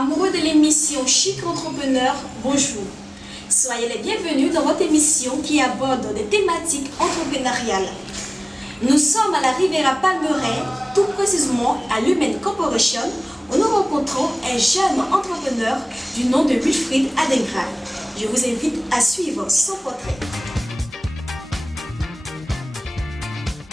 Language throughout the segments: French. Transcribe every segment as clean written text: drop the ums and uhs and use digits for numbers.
Amoureux de l'émission Chic Entrepreneur, bonjour. Soyez les bienvenus dans votre émission qui aborde des thématiques entrepreneuriales. Nous sommes à la Riviera Palmeraie, tout précisément à Lumen Corporation, où nous rencontrons un jeune entrepreneur du nom de Wilfried Adingra. Je vous invite à suivre son portrait.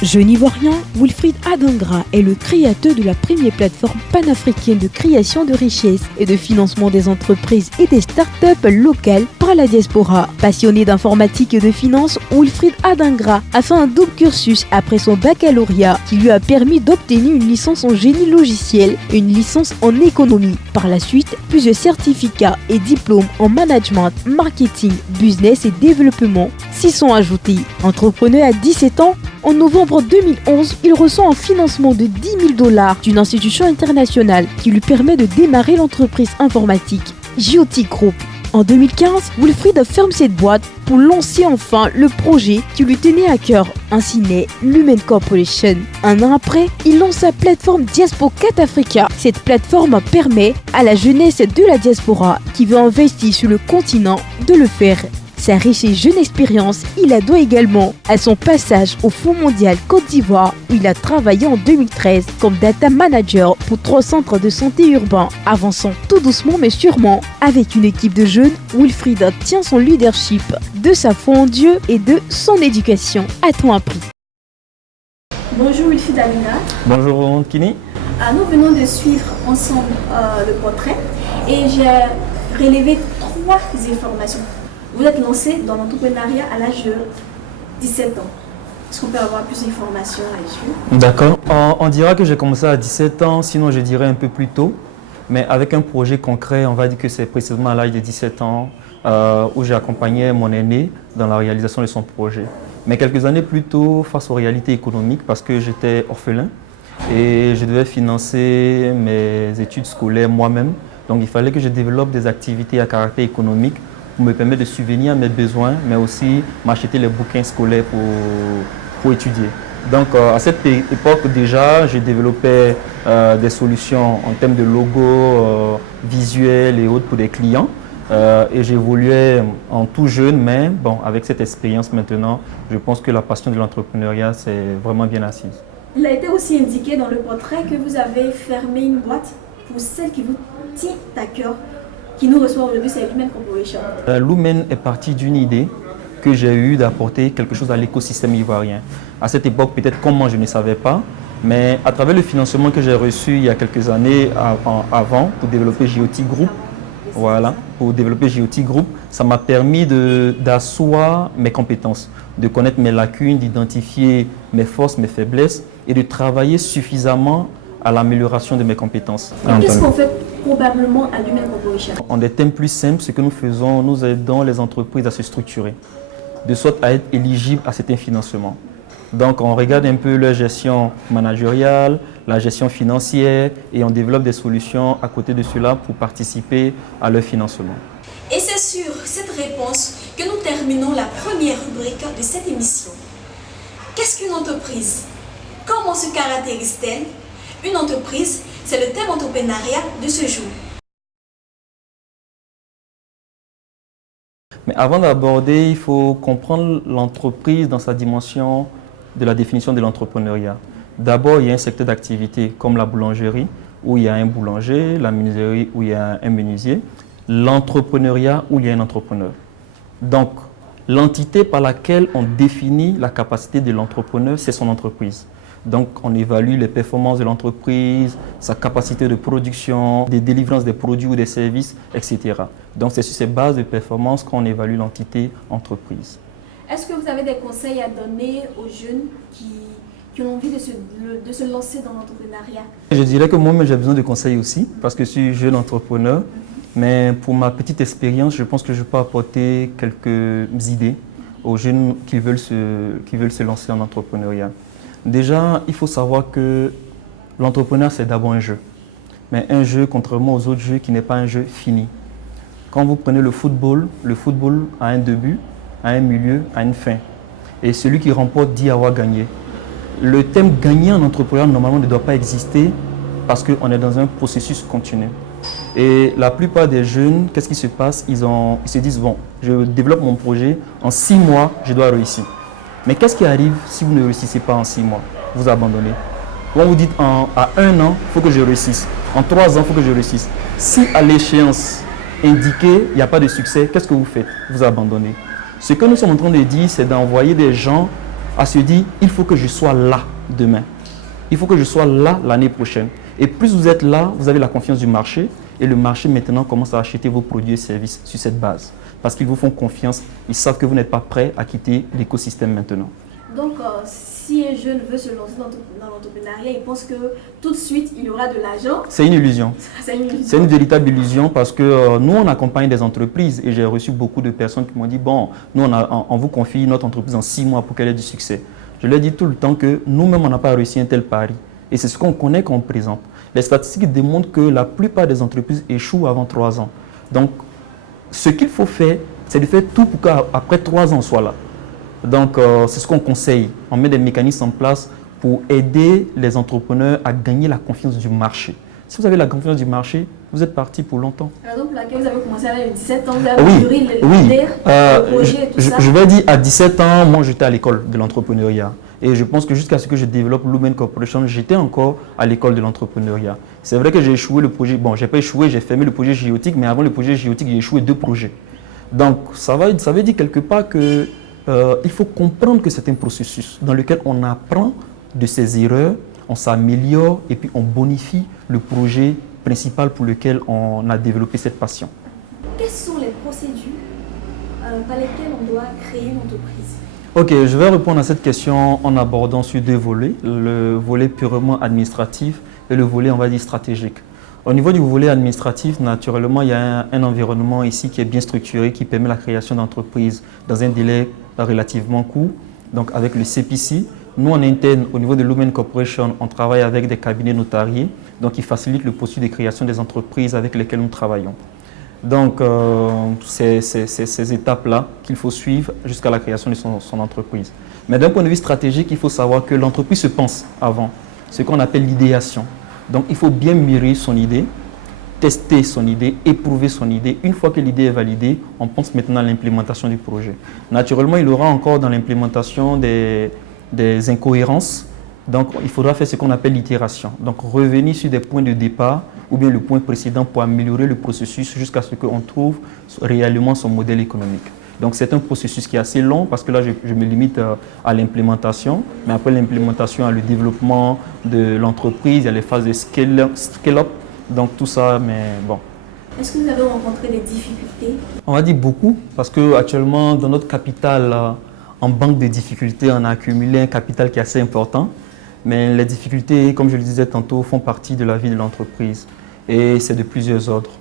Jeune ivoirien, Wilfried Adingra est le créateur de la première plateforme panafricaine de création de richesses et de financement des entreprises et des startups locales par la diaspora. Passionné d'informatique et de finance, Wilfried Adingra a fait un double cursus après son baccalauréat qui lui a permis d'obtenir une licence en génie logiciel et une licence en économie. Par la suite, plusieurs certificats et diplômes en management, marketing, business et développement s'y sont ajoutés. Entrepreneur à 17 ans, en novembre 2011, il reçoit un financement de $10 000 d'une institution internationale qui lui permet de démarrer l'entreprise informatique JOT Group. En 2015, Wilfried ferme cette boîte pour lancer enfin le projet qui lui tenait à cœur, ainsi naît Lumen Corporation. Un an après, il lance sa plateforme Diaspora 4 Africa. Cette plateforme permet à la jeunesse de la diaspora qui veut investir sur le continent de le faire. Sa riche et jeune expérience, il la doit également à son passage au Fonds mondial Côte d'Ivoire où il a travaillé en 2013 comme data manager pour 3 centres de santé urbains. Avançant tout doucement mais sûrement, avec une équipe de jeunes, Wilfried tient son leadership de sa foi en Dieu et de son éducation à tout un prix. Bonjour Wilfried Adingra. Bonjour Kini. Nous venons de suivre ensemble le portrait et j'ai relevé 3 informations. Vous êtes lancé dans l'entrepreneuriat à l'âge de 17 ans. Est-ce qu'on peut avoir plus d'informations là-dessus? D'accord. On dira que j'ai commencé à 17 ans, sinon je dirais un peu plus tôt. Mais avec un projet concret, on va dire que c'est précisément à l'âge de 17 ans où j'ai accompagné mon aîné dans la réalisation de son projet. Mais quelques années plus tôt, face aux réalités économiques, parce que j'étais orphelin et je devais financer mes études scolaires moi-même. Donc il fallait que je développe des activités à caractère économique pour me permettre de subvenir à mes besoins, mais aussi m'acheter les bouquins scolaires pour étudier. Donc à cette époque déjà, j'ai développé des solutions en termes de logo visuels et autres pour des clients. Et j'évoluais en tout jeune, mais bon, avec cette expérience maintenant, je pense que la passion de l'entrepreneuriat s'est vraiment bien assise. Il a été aussi indiqué dans le portrait que vous avez fermé une boîte pour celle qui vous tient à cœur. Qui nous reçoit aujourd'hui, c'est Lumen Corporation. Lumen est parti d'une idée que j'ai eue d'apporter quelque chose à l'écosystème ivoirien. À cette époque, peut-être comment je ne savais pas, mais à travers le financement que j'ai reçu il y a quelques années avant pour développer JOT Group, ça m'a permis d'asseoir mes compétences, de connaître mes lacunes, d'identifier mes forces, mes faiblesses et de travailler suffisamment à l'amélioration de mes compétences. Qu'est-ce qu'on fait probablement à Lumen Corporation? En des thèmes plus simples, ce que nous faisons, nous aidons les entreprises à se structurer, de sorte à être éligibles à certains financements. Donc on regarde un peu leur gestion managériale, la gestion financière et on développe des solutions à côté de cela pour participer à leur financement. Et c'est sur cette réponse que nous terminons la première rubrique de cette émission. Qu'est-ce qu'une entreprise? Comment se caractérise-t-elle? Une entreprise, c'est le thème entrepreneuriat de ce jour. Mais avant d'aborder, il faut comprendre l'entreprise dans sa dimension de la définition de l'entrepreneuriat. D'abord, il y a un secteur d'activité comme la boulangerie, où il y a un boulanger, la menuiserie, où il y a un menuisier, l'entrepreneuriat, où il y a un entrepreneur. Donc, l'entité par laquelle on définit la capacité de l'entrepreneur, c'est son entreprise. Donc, on évalue les performances de l'entreprise, sa capacité de production, des délivrances des produits ou des services, etc. Donc, c'est sur ces bases de performance qu'on évalue l'entité entreprise. Est-ce que vous avez des conseils à donner aux jeunes qui ont envie de se lancer dans l'entrepreneuriat? Je dirais que moi-même, j'ai besoin de conseils aussi, parce que je suis jeune entrepreneur. Mais pour ma petite expérience, je pense que je peux apporter quelques idées aux jeunes qui veulent se lancer en entrepreneuriat. Déjà, il faut savoir que l'entrepreneuriat, c'est d'abord un jeu. Mais un jeu, contrairement aux autres jeux, qui n'est pas un jeu fini. Quand vous prenez le football a un début, a un milieu, a une fin. Et celui qui remporte dit avoir gagné. Le thème gagner en entrepreneuriat, normalement, ne doit pas exister parce qu'on est dans un processus continu. Et la plupart des jeunes, qu'est-ce qui se passe? Ils se disent, bon, je développe mon projet, en 6 mois, je dois réussir. Mais qu'est-ce qui arrive si vous ne réussissez pas en 6 mois? Vous abandonnez. Quand vous dites à 1 an, il faut que je réussisse. En 3 ans, il faut que je réussisse. Si à l'échéance indiquée, il n'y a pas de succès, qu'est-ce que vous faites? Vous abandonnez. Ce que nous sommes en train de dire, c'est d'envoyer des gens à se dire, il faut que je sois là demain. Il faut que je sois là l'année prochaine. Et plus vous êtes là, vous avez la confiance du marché. Et le marché maintenant commence à acheter vos produits et services sur cette base. Parce qu'ils vous font confiance, ils savent que vous n'êtes pas prêt à quitter l'écosystème maintenant. Donc, si un jeune veut se lancer dans l'entrepreneuriat, il pense que tout de suite, il aura de l'argent. C'est une illusion. C'est une véritable illusion parce que nous, on accompagne des entreprises et j'ai reçu beaucoup de personnes qui m'ont dit, bon, nous, on vous confie notre entreprise en 6 mois pour qu'elle ait du succès. Je leur dis tout le temps que nous-mêmes, on n'a pas réussi un tel pari. Et c'est ce qu'on connaît qu'on présente. Les statistiques démontrent que la plupart des entreprises échouent avant 3 ans. Donc, ce qu'il faut faire, c'est de faire tout pour qu'après 3 ans, on soit là. Donc, c'est ce qu'on conseille. On met des mécanismes en place pour aider les entrepreneurs à gagner la confiance du marché. Si vous avez la confiance du marché, vous êtes parti pour longtemps. La raison pour laquelle vous avez commencé à l'âge de 17 ans, vous avez mûri le projet et tout ça. Je vais dire, à 17 ans, moi, j'étais à l'école de l'entrepreneuriat. Et je pense que jusqu'à ce que je développe Lumen Corporation, j'étais encore à l'école de l'entrepreneuriat. C'est vrai que j'ai échoué le projet. Bon, je n'ai pas échoué, j'ai fermé le projet géotique, mais avant le projet géotique, j'ai échoué 2 projets. Donc, ça veut dire quelque part que il faut comprendre que c'est un processus dans lequel on apprend de ses erreurs, on s'améliore et puis on bonifie le projet principal pour lequel on a développé cette passion. Quelles sont les procédures par lesquelles on doit créer une entreprise? Ok, je vais répondre à cette question en abordant sur 2 volets, le volet purement administratif et le volet, on va dire, stratégique. Au niveau du volet administratif, naturellement, il y a un environnement ici qui est bien structuré, qui permet la création d'entreprises dans un délai relativement court, donc avec le CPC. Nous, en interne, au niveau de Lumen Corporation, on travaille avec des cabinets notariés, donc qui facilitent le processus de création des entreprises avec lesquelles nous travaillons. Donc, c'est ces étapes-là qu'il faut suivre jusqu'à la création de son entreprise. Mais d'un point de vue stratégique, il faut savoir que l'entreprise se pense avant, ce qu'on appelle l'idéation. Donc, il faut bien mûrir son idée, tester son idée, éprouver son idée. Une fois que l'idée est validée, on pense maintenant à l'implémentation du projet. Naturellement, il y aura encore dans l'implémentation des incohérences. Donc, il faudra faire ce qu'on appelle l'itération. Donc, revenir sur des points de départ ou bien le point précédent pour améliorer le processus jusqu'à ce qu'on trouve réellement son modèle économique. Donc, c'est un processus qui est assez long parce que là, je me limite à l'implémentation. Mais après l'implémentation, il y a le développement de l'entreprise, il y a les phases de scale-up. Donc, tout ça, mais bon. Est-ce que vous avez rencontré des difficultés? On va dire beaucoup parce qu'actuellement, dans notre capital, en banque de difficultés, on a accumulé un capital qui est assez important. Mais les difficultés, comme je le disais tantôt, font partie de la vie de l'entreprise et c'est de plusieurs ordres.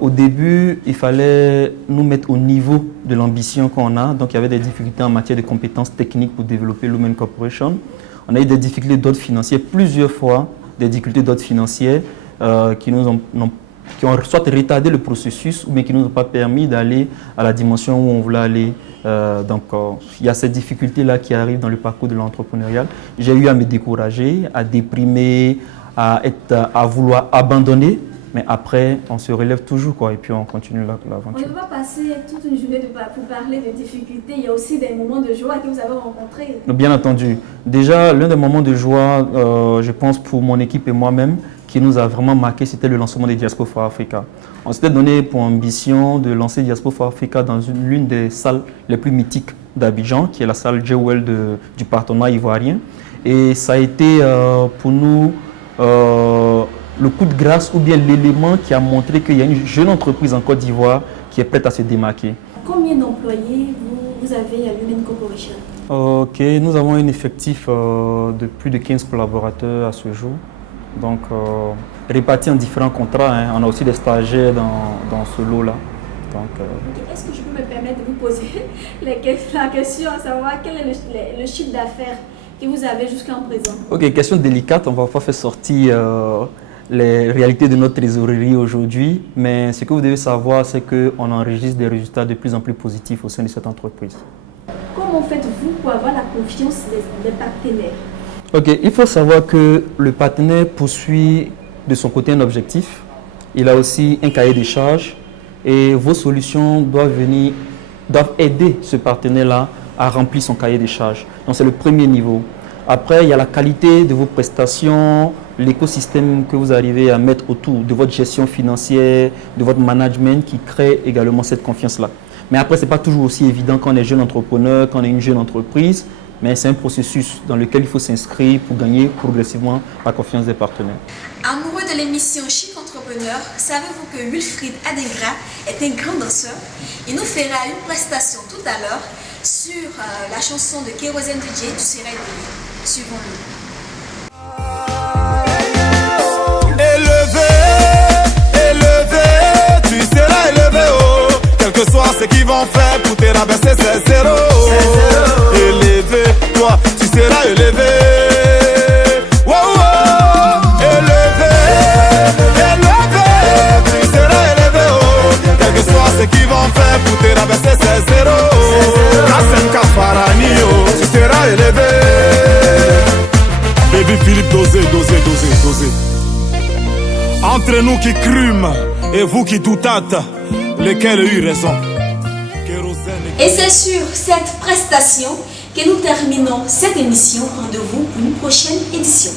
Au début, il fallait nous mettre au niveau de l'ambition qu'on a. Donc, il y avait des difficultés en matière de compétences techniques pour développer Lumen Corporation. On a eu des difficultés d'ordre financier plusieurs fois, des difficultés d'ordre financier qui ont soit retardé le processus ou bien qui ne nous ont pas permis d'aller à la dimension où on voulait aller. Donc, il y a ces difficultés-là qui arrivent dans le parcours de l'entrepreneuriat. J'ai eu à me décourager, à déprimer, à vouloir abandonner. Mais après, on se relève toujours et puis on continue l'aventure. On ne peut pas passer toute une journée pour parler de difficultés. Il y a aussi des moments de joie que vous avez rencontrés. Bien entendu. Déjà, l'un des moments de joie, je pense pour mon équipe et moi-même, qui nous a vraiment marqué, c'était le lancement des Diaspora for Africa. On s'était donné pour ambition de lancer Diaspora for Africa dans l'une des salles les plus mythiques d'Abidjan, qui est la salle Jewel du partenariat ivoirien. Et ça a été pour nous le coup de grâce ou bien l'élément qui a montré qu'il y a une jeune entreprise en Côte d'Ivoire qui est prête à se démarquer. Combien d'employés vous avez à Lumen Corporation? Ok, nous avons un effectif de plus de 15 collaborateurs à ce jour. Donc, répartis en différents contrats. On a aussi des stagiaires dans ce lot-là. Est-ce que je peux me permettre de vous poser la question à savoir quel est le chiffre d'affaires que vous avez jusqu'à présent? Ok, question délicate. On ne va pas faire sortir les réalités de notre trésorerie aujourd'hui. Mais ce que vous devez savoir, c'est qu'on enregistre des résultats de plus en plus positifs au sein de cette entreprise. Comment faites-vous pour avoir la confiance des partenaires? Ok, il faut savoir que le partenaire poursuit de son côté un objectif il a aussi un cahier des charges et vos solutions doivent aider ce partenaire-là à remplir son cahier des charges. Donc c'est le premier niveau. Après, il y a la qualité de vos prestations, l'écosystème que vous arrivez à mettre autour de votre gestion financière, de votre management qui crée également cette confiance-là. Mais après, ce n'est pas toujours aussi évident quand on est jeune entrepreneur, quand on est une jeune entreprise, mais c'est un processus dans lequel il faut s'inscrire pour gagner progressivement la confiance des partenaires. Amoureux de l'émission Chic Entrepreneur, savez-vous que Wilfried Adingra est un grand danseur? Il nous fera une prestation tout à l'heure sur la chanson de Kérosène DJ, Tu seras élevé. Suivons-le. Tu seras élevé, oh. Quel que soit ce qu'ils vont faire pour te rabaisser, c'est zéro. Élevé, toi, tu seras élevé. Wow, wow. Élevé, tu seras élevé, oh. Quel que soit ce qu'ils vont faire pour te rabaisser, c'est zéro. Kassem Kafarani, oh. Tu seras élevé. Baby Philippe, dosez. Entre nous qui crûmes et vous qui doutâtes, lesquels a eu raison? Et c'est sur cette prestation que nous terminons cette émission. Rendez-vous pour une prochaine édition.